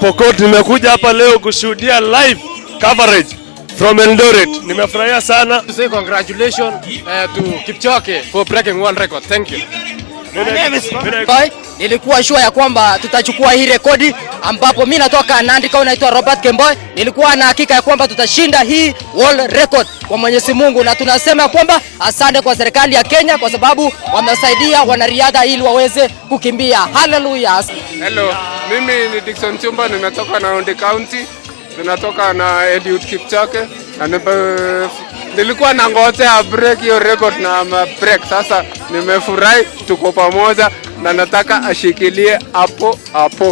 Pokot, nimekuja hapa leo kushuhudia live coverage from Eldoret. Nimefurahia sana. To say congratulations to Kipchoge for breaking one record. Thank you. Nilikuwa sure ya kwamba tutachukua hii rekodi, ambapo mimi natoka Nandi County, naitwa Robert Kemboi. Nilikuwa na hakika ya kwamba tutashinda hii world record kwa Mwenyezi Mungu, na tunasema kwamba asante kwa serikali ya Kenya kwa sababu wamesaidia wanariadha ili waweze kukimbia. Hallelujah. Hello, mimi ni Dickson Chumba, nimetoka na Nandi County. Tunatoka na Eliud Kipchoge na nilikuwa na ngojea break hiyo record na break. Sasa nimefurahi, tuko pamoja na nataka ashikilie hapo hapo.